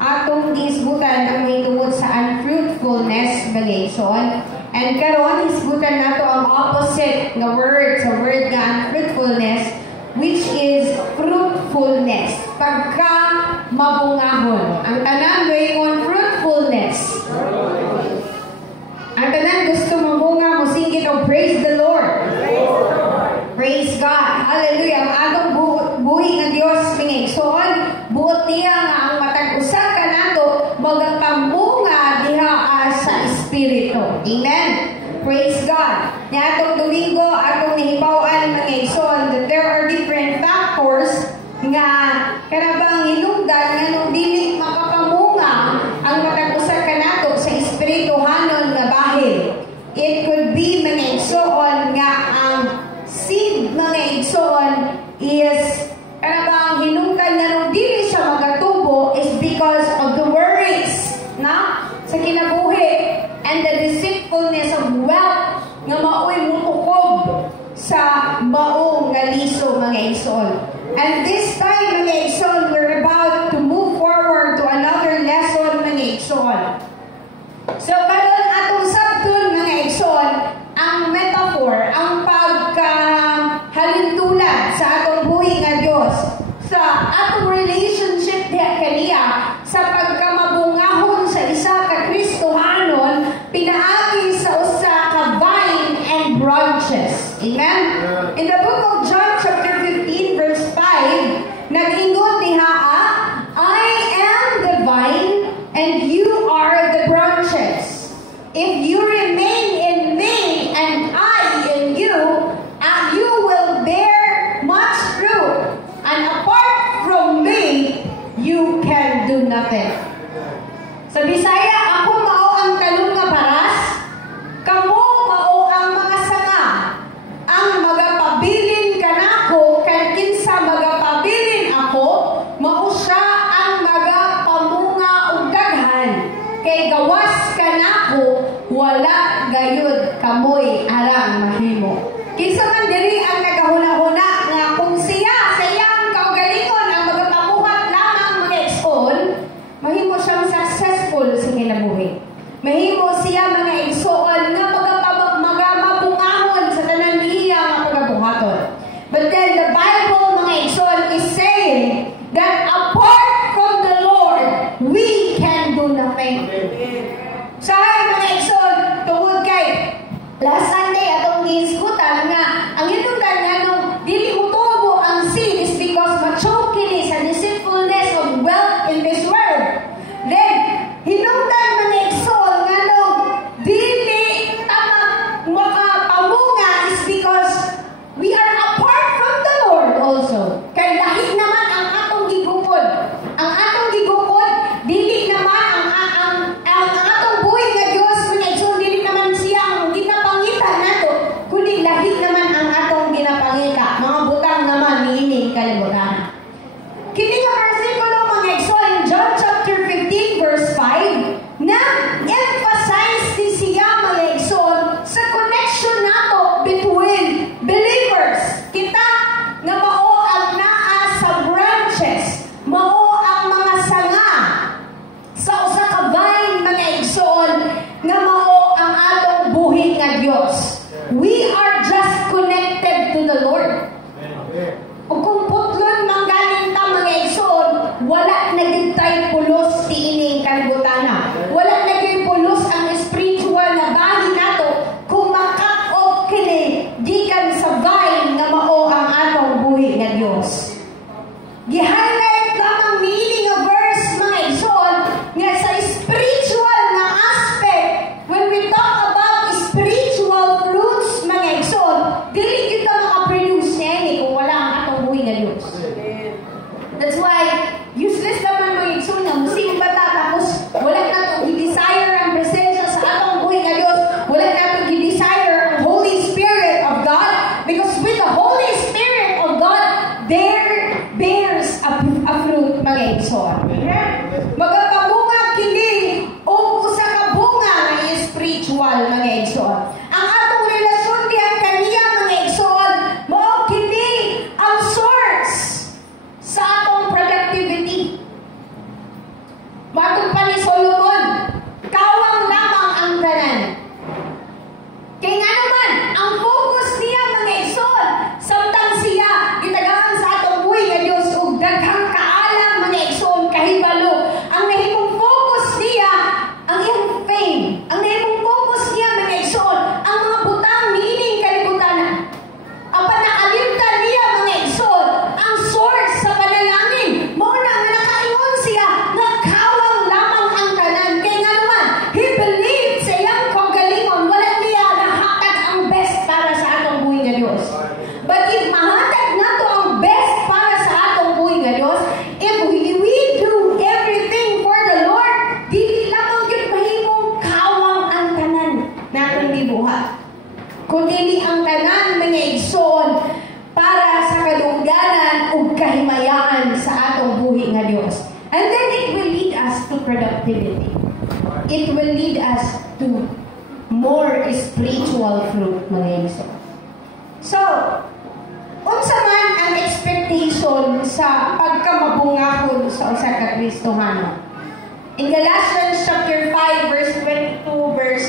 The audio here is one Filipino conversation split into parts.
atong gisgutan ang may tungod sa unfruitfulness bagayson. And karon hisgutan nato ang opposite nga word sa word nga unfruitfulness, which is fruitfulness. Pagka mabungahon. Ang tanan gayon fruitfulness. Ang tanan gusto mabunga mo singit og praise the Lord. Praise God. Hallelujah. Ang atong buhi nga Dios mingigsoon, buot niya nga ang matag usa ka nato magapamunga diha sa espiritu. Amen. Praise God. Ni atong Domingo atong nihibaw-an mga igsoon that there are different factors nga kanabang hinungdan nga nung dili makapamunga ang matag usa ka nato sa espirituhanon nga bahid. It could be mga igsoon nga ang seed mga igsoon is kanabang hinungdan nga nung dili siya magatubo is because of the worries na sa kinabuhi and the deceitfulness of wealth nga maoy mutukob sa maong nga liso mga igsoon. And this time mga igsoon, we're about to move forward to another lesson mga igsoon. So karon atong sabton mga igsoon, ang metaphor, ang pagkahalintulad sa atong buhi nga Dios sa atong relationship diha kaniya sa pagkamabungahon sa isa ka Kristohanon pinaagi sa usa ka vine and branches. Amen. In the book of John chapter 15 verse 5, nag-ingon diha, I am the vine and you are the branches. If you remain in me and I in you, you will bear much fruit. And apart from me, you can do nothing. Sa Bisaya, ako mao ang talong nga paras, kamo mao ang mga sanga. Ang magapabilin kanako, kan kinsa magapabilin ako, mao siya ang magapamunga og daghan. Kay gawas kanako, wala gayud kamoy arang mahimo. Kinsa man diri ang nagahuna-huna nga kung siya sa iyang kaugalingon ang magapamuhat lamang mga igsoon, mahimo siyang successful sa kinabuhi. Mahimo siya mga igsoon nga magamabungahon sa tanan niya nga pagabuhaton. But then the Bible mga igsoon is saying that apart from the Lord, we can do nothing. Sa mga igsoon, tungod kay last Sunday atong gihisgutan nga ang hinungdan nga nung dili utubo ang seed is because machoke kini sa deceitfulness of wealth in this world. Then hinungdan mga igsoon nga nung dili makapamunga is because we are apart from the Lord also. Kay lahi naman ang atong gigukod. Ang atong gigukod dili naman ang atong buhi nga Dios mga igsoon, dili naman siya ang ginapangita nato, kundi lahi naman ang atong ginapangita. Mga butang naman niini kalibutan. Kini nga bersikulo mga igsoon in John chapter 15 verse 5 na emphasize ni siya mga igsoon sa connection nato between believers. Kita nga mao ang naa sa branches, mao ang mga sanga sa usa ka vine mga igsoon nga mao ang atong buhi nga Dios. We are just connected to the Lord. O kung putlon manggaling ta mga igsoon, wala na gid tay pulos tiining kalibutana. Wala na gid pulos ang spiritual na bahin nato kung makak-off kini gikan sa vine nga mao ang atong buhi nga Dios. Gi-highlight lamang meaning of verse mga igsoon nga sa spiritual na aspect, when we talk about spiritual fruits mga igsoon, kahibalo. Ang nahimong focus niya, ang iyang fame. Ang nahimong focus niya, mga igsoon, ang mga butang, niining kalibutan. Ang panaalimtan niya, mga igsoon, ang source sa panalangin. Mauna nga nakaingon siya, nagkawang lamang ang tanan. Kaya nga naman, he believed sa iyang kagalingon, wala niya nahatag ang best para sa atong buhay nga Diyos. But if mahatag na to ang best para sa atong buhay nga Diyos, if we do everything for the Lord, dili lamang yun mahimong kawang ang tanan na atong gibuhat. Kung dili ang tanan, mga igsoon, para sa kadungganan ug kahimayaan sa atong buhi nga Dios. And then it will lead us to productivity. It will lead us to more spiritual fruit, mga igsoon. So, unsa man ang expectation sa pagkamabungahon sa usa ka Kristohano? In Galatians chapter 5 verse 22 verse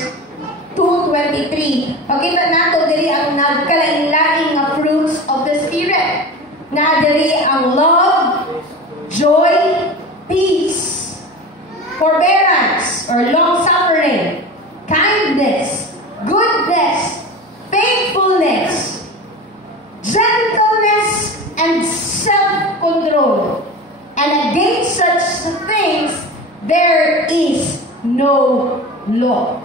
2:23, pakita nato diri ang nagkalain-lain nga fruits of the Spirit. Na diri ang love, joy, peace, forbearance or long-suffering, kindness, goodness, faithfulness, gentleness, and self-control. And against such things, there is no law.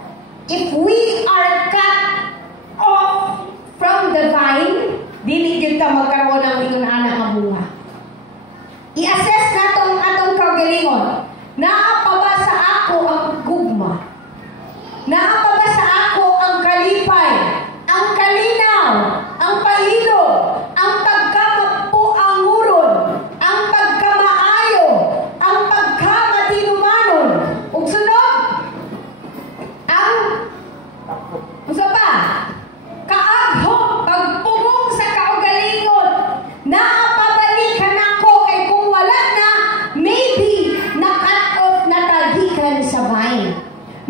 If we are cut off from the vine, dili gyud ta magkaroon ng ingon anak nga bunga. I-assess nato ang atong kagalingon. Naa pa ba sa ako ang gugma? Naa pa ba sa ako ang kalipay, ang kalinaw, ang pailo, ang pagkamapuanguron, ang pagkamaayo, ang pagkamatinumanon, ug sunod, ang usa pa, kaagho, pagpungong sa kaugalingon, naapabalikan ako kay kung wala na, maybe na-cut off na tagikan sa vine.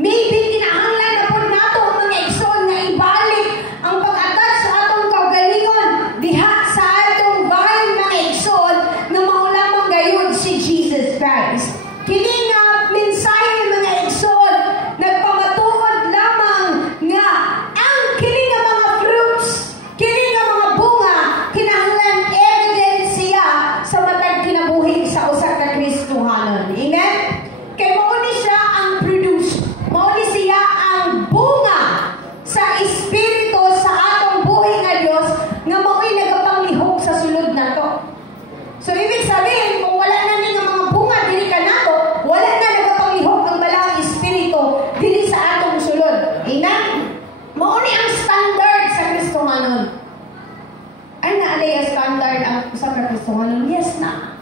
Maybe kinahanglan na po nato ang mga igsoon nga ibalik ang pag-attach sa atong kaugalingon diha sa atong vine, mga igsoon, na maulamang gayud si Jesus Christ. Kini nga mensahe, mga igsoon, nagpamatuod lamang nga ang kini nga mga fruits, kini nga mga bunga, kinahanglan evidence siya sa matag kinabuhi sa usa ka Kristohanon. Amen? Kay mao ni siya ang produce, mao ni siya ang bunga sa espiritu sa atong buhi nga Dios nga mao'y nagapanglihok sa sulod nato. So ibig sabihin, kung wala na ni nga mga bunga dili ka nato, wala na nagapanglihok ang balang espiritu dili sa atong sulod. Amen? Mao ni ang standard sa Kristohanon. Ay naalay ang standard ang usa ka Kristohanon? Yes na.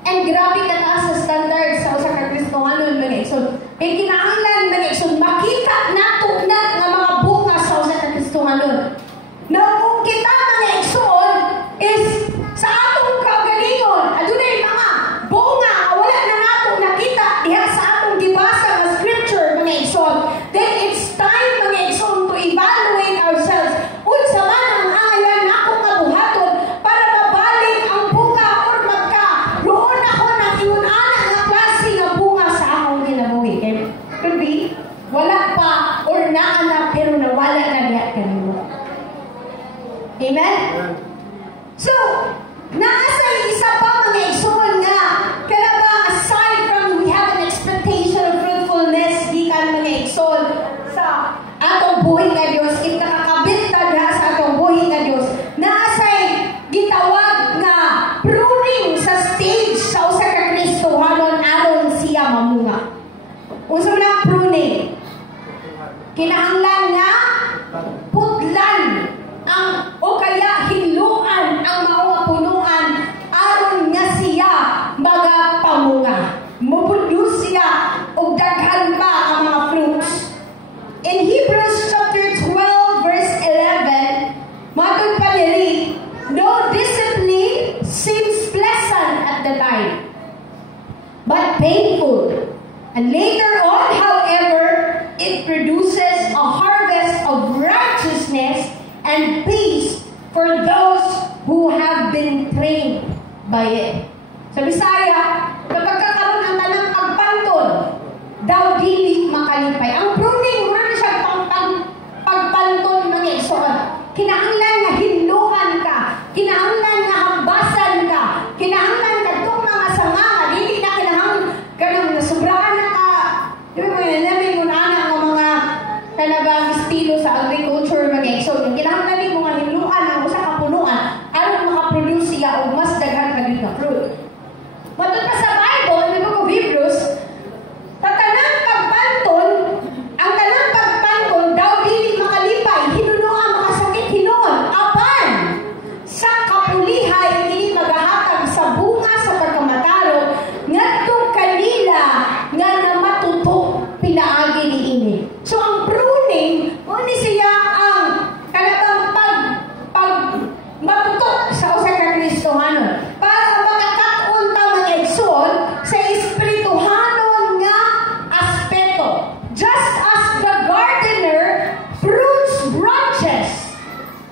And grabe ka taas sa standard sa usa ka Kristohanon, mga igsoon. Kaya kinahanglan, mga igsoon, makita nato na nga mga bunga sa usa ka Kristohanon. Na kung kita, mga igsoon, is sa atong kagalingon, adunay mga bunga nga wala na nato nakita diha sa atong gibasa nga scripture, mga igsoon. Then it's time, mga igsoon, to evaluate ourselves. Unsa man ang ayan nako nga buhaton para mabalik ang bunga or magkaroon ako ng ingon-ana nga klase nga bunga sa akong kinabuhi. Could be, wala pa or naana pero nawala na diha kanimo. Amen? So, naasa isa pa, mga igsoon, nga kaya ba aside from we have an expectation of fruitfulness gikan, mga igsoon, sa atong buhi nga Dios, if nakakabit ta diha sa atong buhi nga Dios, naasay gitawag nga pruning sa stage sa usa ka Kristohanon aron siya mamunga. Unsa man ang pruning? Kinahanglan nga putlan ang o kaya hinluan ang mga punuan aron nga siya magapamunga. Muproduce siya og daghan pa ang mga fruits. In Hebrews chapter 12 verse 11, matod pa diri, no discipline seems pleasant at the time, but painful. And later on, however, it produces a harvest of righteousness and peace for those who have been trained by it. Sa Bisaya, kapag kakaroon makalipay. Ang pruning, mura na siya pagpanton ng igsoon. Kinahanglan nga hinluan ka, kinahanglan nga hambasan ka, kinahanglan ka itong mga sanga, hindi na kinahanglan ka nang nasubraan na ka. Di ba yun, namin kung ang mga talagang estilo sa agriculture mga igsoon. Kinahanglan mo nga hinluan ang usa ka punuan aron makaproduce siya o mas daghan ka din na fruit. Matod pa sa Bible, in the book of Hebrews, ang tanang pagpanton daw dili makalipay, hinunoa makasakit hinuon, apan sa kapulihay dili magahatag sa bunga sa pagkamatalo ngadtong kanila nga namatuto pinaagi niini. So ang pruning, ni siya ang kanang pag matuto sa usa ka Kristohano para makakaon ta mga igsoon sa espirituhanon nga aspeto. Just as the gardener prunes branches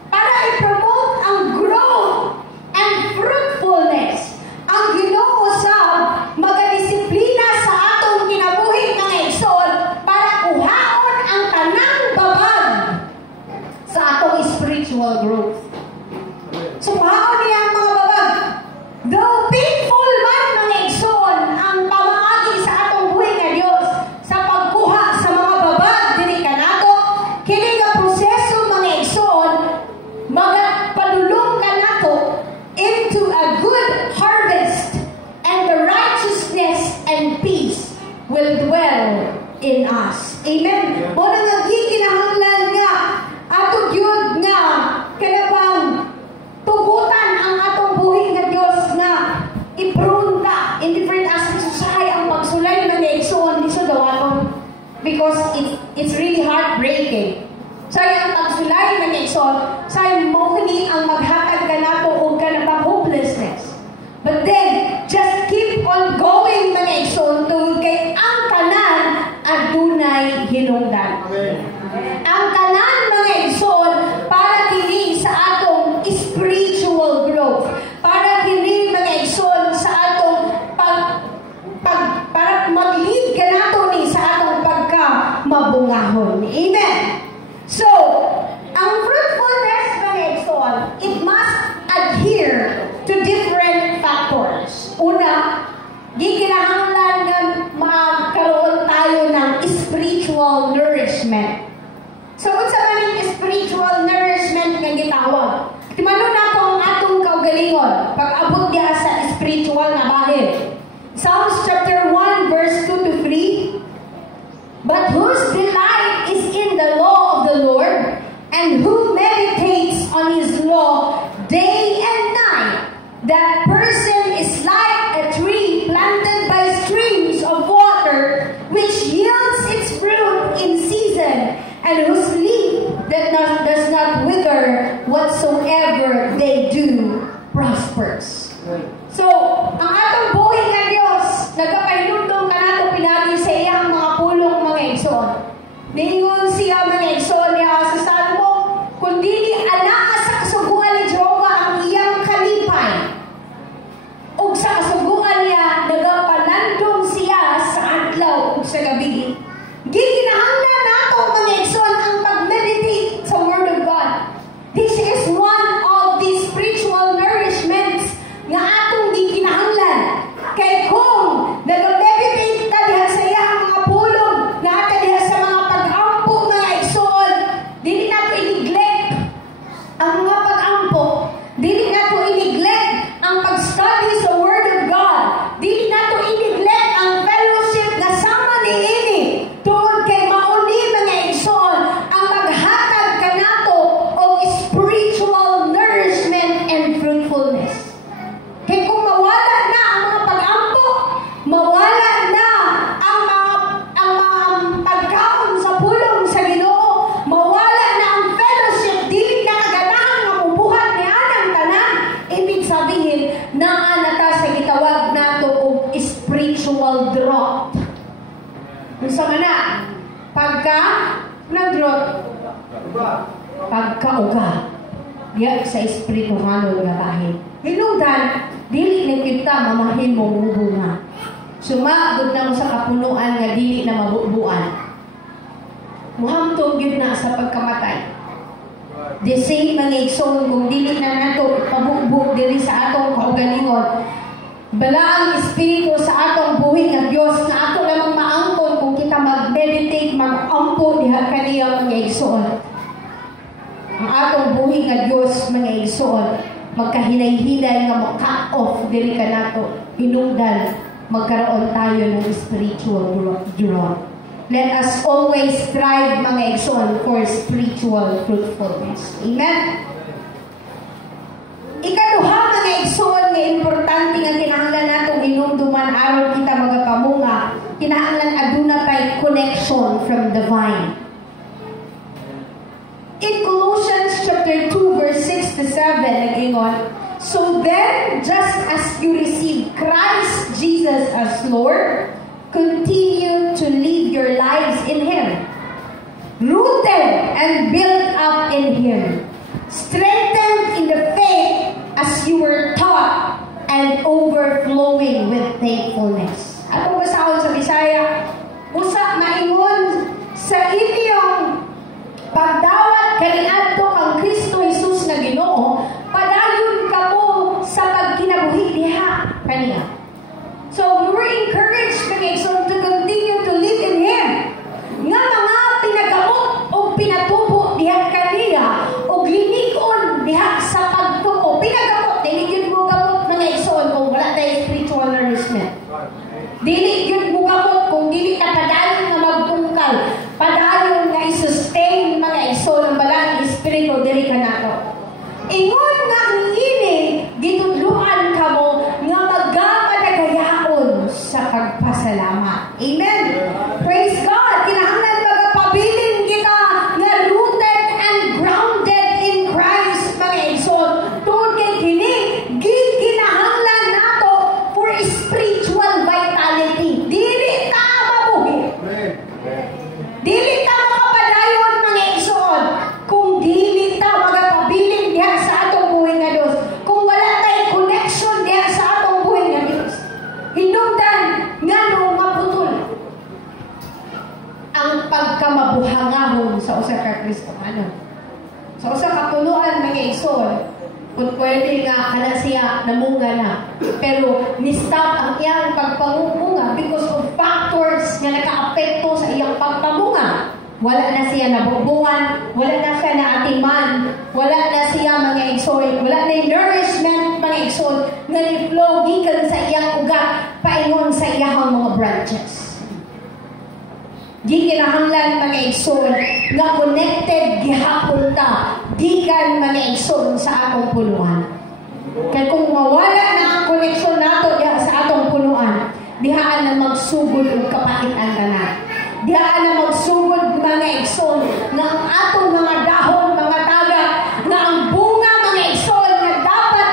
para i-promote ang growth and fruitfulness, ang Ginoo sab magadisiplina sa atong kinabuhi nga igsoon para kuhaon ang tanang babag sa atong spiritual growth. So, kuhaon niya ang mga babag. Though painful man mga igsoon ang pamaagi sa atong buhi nga Dios sa pagkuha sa mga babag dili kanato, kini nga proseso mga igsoon magapadulong kanato into a good harvest, and the righteousness and peace will dwell in us. Amen. Mo na nga gikinahanglan nga ato gyud nga kanabang tugutan ang atong buhi nga Dios nga i-prune ka in different aspects of society. Ang pagsulay ng igsoon di sa dawaton because it's really heartbreaking. Sayang ang pagsulay ng igsoon, sayang mo ni ang maghatag ka nato o ka na hopelessness. But then, just keep on going mga igsoon tungod kay ang tanan adunay hinungdan. Ang tanan mga igsoon para kini sa atong spiritual growth, para kini mga igsoon sa atong para mag-lead ka nato ni sa atong pagka mabungahon. Amen. So, ang fruitfulness mga igsoon, it must adhere to different factors. Una, gikinahanglan nga magkaroon tayo ng spiritual nourishment. So, unsa man yung spiritual nourishment nga gitawag? Timano na ko ang atong kaugalingon pag-abot diha sa spiritual na bahin. Psalms chapter 1 verse 2 to 3. But whose delight is in the law of the Lord, and who meditates on his law day and night, that person is like a tree planted by streams of water, which yields its fruit in season, and whose leaf does not wither, whatsoever they do prospers. So, ang atong buhay nga Dios, nagkapahinumdum ka nato pinagi sa iyang mga pulong mga igsoon. Ningon siya mga igsoon niya sa Salmo, kung dili anaa sa kasuguan ni Jehovah ang iyang kalipay, ug sa kasuguan niya nagapanandong siya sa adlaw ug sa gabi. Gikinahanglan nato mga igsoon ang pag-meditate sa Word of God. This is one of the spiritual nourishments nga atong gikinahanglan. Kay kung nag-meditate ta diha sa iyang mga pulong, nga diha sa mga pag-ampo mga igsoon, dili nato i-neglect ang mga pag-ampo, dili nato i-neglect ang pag-study sa Word of God, dili nato i-neglect ang fellowship na sama niini tungod kay mauni mga igsoon ang maghatag kanato og spiritual nourishment and fruitfulness. Kaya kung mawala na ang mga pag-ampo, mawala na ang pagkaon sa pulong sa Ginoo, mawala na ang fellowship, dili na kaganahan nga mubuhat ni anang tanan, ibig sabihin naa na ta sa gitawag nato og spiritual drought. Unsa man na? Pagka nag-drought, pagkauga diya sa espirituhanon nga bahin. Hinungdan, dili na kita mamahim mo mubunga. Sumagod na mo sa kapunuan nga dili na mabubuan. muhamtong yun na sa pagkamatay. The same mga igsoon, kung dili na nato pabugbog diri sa atong kaugalingon, bala ang Espiritu sa atong buhi nga Dios na ato lamang maangkon kung kita mag-meditate, mag-ampo diha kaniya mga igsoon. Ang atong buhi nga Dios mga igsoon, magkahinay-hinay nga mo-cut off diri ka nato, hinungdan magkaroon tayo ng spiritual growth. Let us always strive mga igsoon for spiritual fruitfulness. Amen? Ikaduha mga igsoon nga importante nga kinahanglan natong hinumduman aron kita magapamunga, kinahanglan aduna tay connection from the vine. In Colossians chapter 2 verse 6 to 7 nagingon, so then just as you receive Christ Jesus as Lord, continue to live your lives in Him, rooted and built up in Him, strengthened in the faith as you were taught, and overflowing with thankfulness. At kung basahon sa Bisaya, usa maingon sa inyong pagdawat kaniadto kang Kristo Jesus na Ginoo, padayon kamo sa pagkinabuhi diha kaniya. So we were encouraged to continue to live in Him. Nga mga pinagamot o pinatubo diha kaniya o linikon diha sa pagtubo. Pinagamot, dili yun mo gamot mga igsoon kung wala tayo spiritual nourishment. Dili yun mo gamot kung dili ka padayon nga magtungkal, padayon nga i-sustain mga igsoon ang balang espiritu diri ka nato. Ingon nga ini gitudluan kamo nga magapadagayaon sa pagpasalamat. Amen. Praise God. Kinahanglan magapabilin kita nga rooted and grounded in Christ mga igsoon. Tungod kay kini kinahanglan nato for spiritual vitality. Dili ta mabuhi. Dili ta makapadayon mga igsoon kung dili ta magapabilin diha sa atong buhi nga Dios. Kung wala tay connection diha sa atong buhi nga Dios, hinungdan ngano maputol ang pagkamabuhangahon sa usa ka Kristiyano. Sa usa ka punuan mga igsoon, kung pwede nga kana siya namunga na, pero ni-stop ang iyang pagpamunga because of factors nga nakaapekto sa iyang pagpamunga. Wala na siya nabubungan, wala na siya naatiman, wala na siya mga igsoon, wala na nourishment mga igsoon nga ni-flow gikan sa iyang ugat paingon sa iyang mga branches. Di kinahanglan mga igsoon nga connected gihapon ta gikan mga igsoon sa atong punuan. Kaya kung mawala na ang connection nato diha sa atong punuan, dihaan na magsugod og kapaitan tanan. Dihaan na magsugod mga igsoon nga ang atong mga dahon, mga tagat, nga ang bunga mga igsoon nga dapat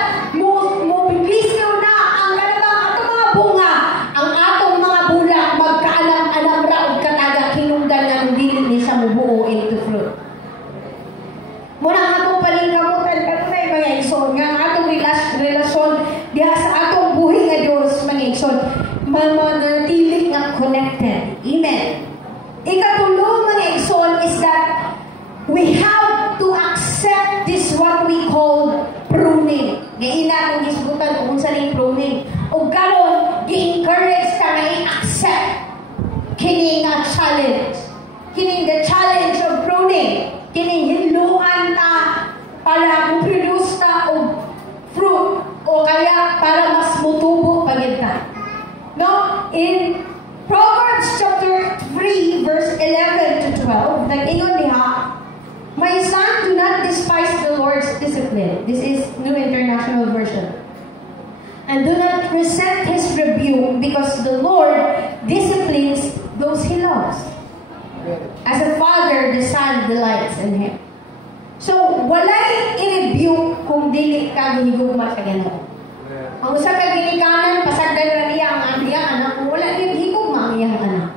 mobilisyo na ang kanang atong mga bunga, ang atong mga bulak magkaalam-alam ra og kataga hinungdan nga dili ni sa mubuo into fruit. Muna ang atong palingkamutan kanunay mga igsoon nga ang atong relasyon diha sa atong buhi nga Dios mga igsoon mananatili nga connected. Amen. Ikatulong mga igsoon is that we have to accept this what we call pruning. Ngayon na kung isbutan kung saan pruning. O karon gi-encourage ka na i-accept kining nga challenge. Kining the challenge of pruning. Kining hinluan ta para produce ta og fruit o kaya para mas mutubo pagid ta. No? In Proverbs chapter 3 verse 11 to 12, nag-ingon diha, my son, do not despise the Lord's discipline. This is New International Version. And do not resent His rebuke, because the Lord disciplines those He loves. As a father, the son delights in Him. So, walay i-rebuke kung dili ka gihigugma sa Ginoo. Ang usa ka ginikanan, pasagdan na niya ang iyang anak, kung wala din higugma ang iyang anak.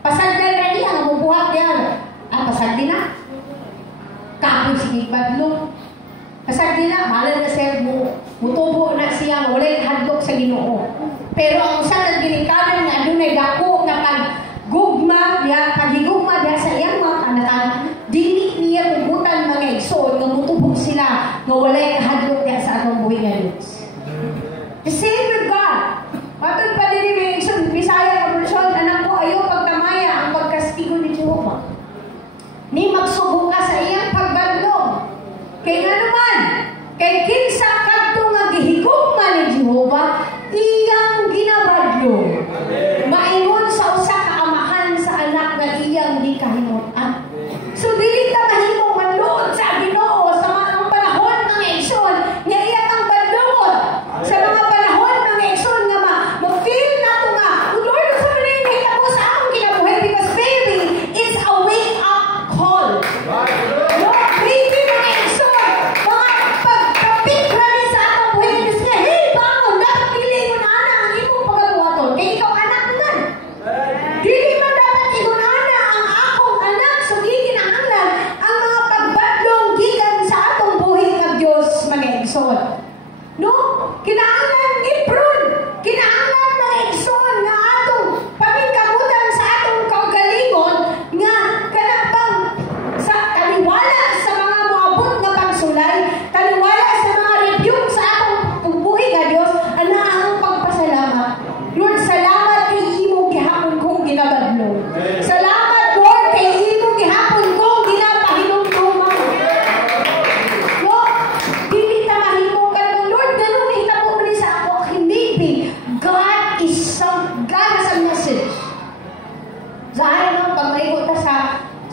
Pasagdan na niya, ang bubuhat niya. Pasagdi na. Kapoy sige badlong. Pasagdi na, malan na siya, mutubo na siya, walay hadlok sa Ginoo. Pero ang usa ka ginikanan nga, doon ay dako na pag-gugma, paghigugma,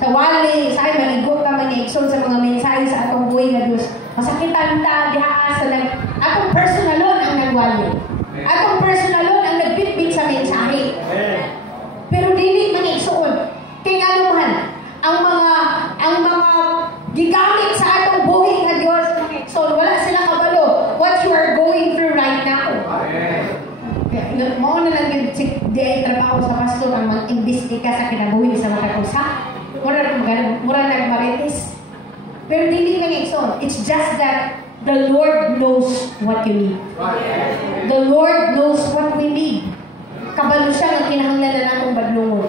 Sa wali, sa ay manigot ka mga igsoon sa mga mensahe sa atong buhay nga Dios. Masakitan ta diha sa atong personalon ang nagwali. Atong personalon ang nagbitbit sa mensahe. Pero dili man igsoon. Kay nga man ang mga gigamit sa atong buhay nga Dios mga igsoon, wala sila kabalo what you are going through right now. Mao na lang yung di trabaho sa pastor ang mag-imbestiga sa kinabuhi sa mga kausa. Mura nagmarites. Pero dili man igsoon. It's just that the Lord knows what you need. The Lord knows what we need. Kabalo siya nga kinahanglan na natong badlungon.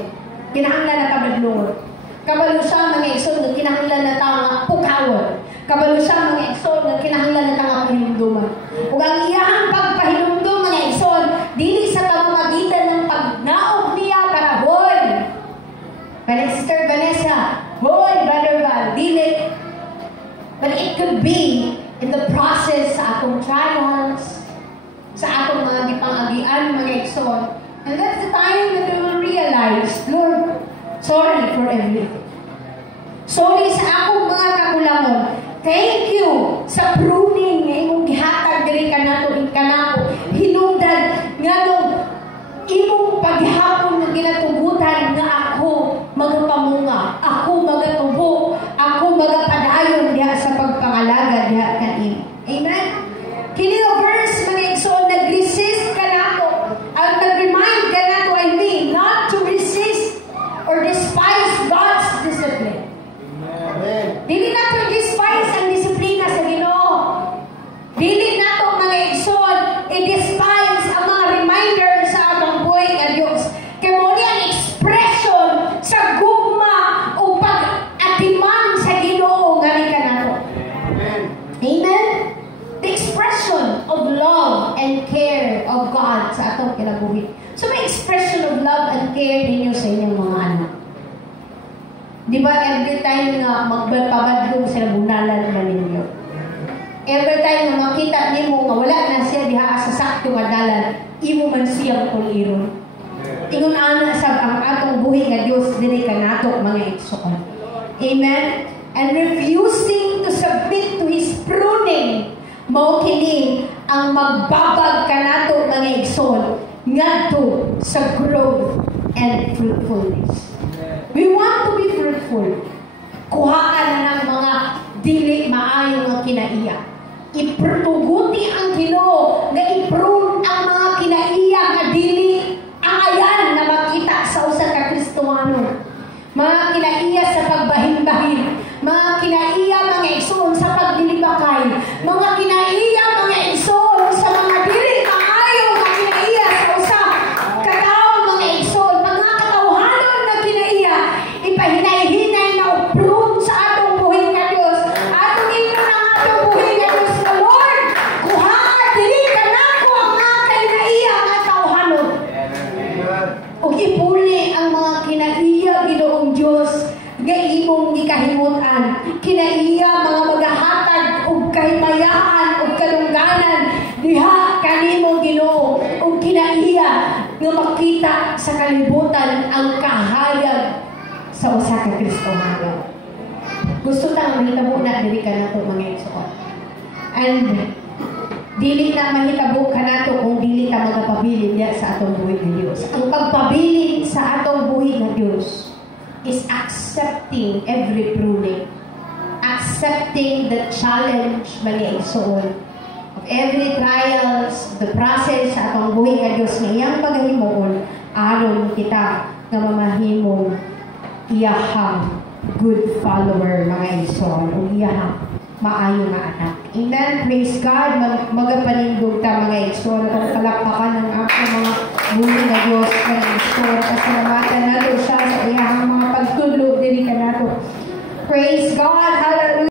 Kinahanglan na ta badlungon. Kabalo siya mga igsoon nga kinahanglan na ta nga pukawon. Kabalo siya mga igsoon nga kinahanglan na ta nga pahinumduman. Ug ang iyang pagpahinumdum mga igsoon dili sa pamamagitan ng pagnaog niya para boy. Sister Vanessa, boy, Brother Val, dili. But it could be in the process sa atong trials, sa atong mga gipang-agian, mga igsoon. And that's the time that we will realize, Lord, sorry for everything. Sorry sa akong mga kakulangon. Thank you sa pruning nga imong gihatag diri kanato kanako. Hinungdan nga nung imong paghapon nga ginatugutan nga ako magapamunga, ako magatubo, ako magapadayon diha sa pagpangalaga diha kanin. Amen. Kini nga verse mga igsoon nag-resist kanato. Ang nag-remind kanato I mean not to resist or despise God's discipline. Amen. Dili nato despise ang disiplina sa Ginoo. Dili nato mga igsoon i-despise ang mga reminder sa atong buhay nga Dios. Kay mo ni ang expression sa gugma o pag-atiman sa Ginoo ngani kanato. Amen. Amen. The expression of love and care of God sa atong kinabuhi. So may expression of love and care ninyo sa inyong mga anak. Di ba every time nga magpabadlong sila bunalan man ninyo? Every time nga makita nimo nga wala na siya diha sa sakto nga dalan, imo man siyang puliron. Ingon ana sab ang atong buhi nga Dios dili kanato mga igsoon. Amen. And refusing to submit to His pruning, mao kini ang magbabag kanato mga igsoon ngadto sa growth and fruitfulness. We want to be fruitful. Kuhaan na ng mga dili maayo nga kinaiya. Ipertuguti ang Ginoo nga i-prune ang mga kinaiya nga dili ang ayan na makita sa usa ka Kristohano. Mga kinaiya sa pagbahin-bahin, mga kinaiya mga igsoon sa pagdilibakay, mga kinaiya mga igsoon sa mga dili maayo nga kinaiya sa usa ka tawo mga igsoon, mga katawhanon na kinaiya ipahinay-hinay na uprune sa atong buhay nga Dios. Atong ingnon ang atong buhay nga Dios na Lord, kuhaan dili kanako ang mga kinaiya nga tawhanon. O ipuli ang mga kinaiya Ginoong Dios nga imong gikahimutan. Kinaiya mga magahatag og kahimayaan og kalungganan diha kanimo Ginoo. Og kinaiya nga makita sa kalibutan ang kahayag sa usa ka Kristohano. Gusto ta mahitabo na diri kanato mga igsoon. And dili na mahitabo kanato kung dili ta magapabilin diha sa atong buhay nga Dios. Ang pagpabilin sa atong buhay nga Dios is accepting every pruning, accepting the challenge mga igsoon of every trials, the process sa atong buhay nga Dios nga iyang paghimuon aron kita nga mamahimong iyahang good follower mga igsoon o iyahang maayo nga anak. Amen. Praise God. Magapanindog ta mga igsoon at palakpakan ng aking mga buhay na Diyos mga igsoon. Pasalamatan nato siya sa iyahang mga pagtulog diri ka nato. Praise God. Hallelujah.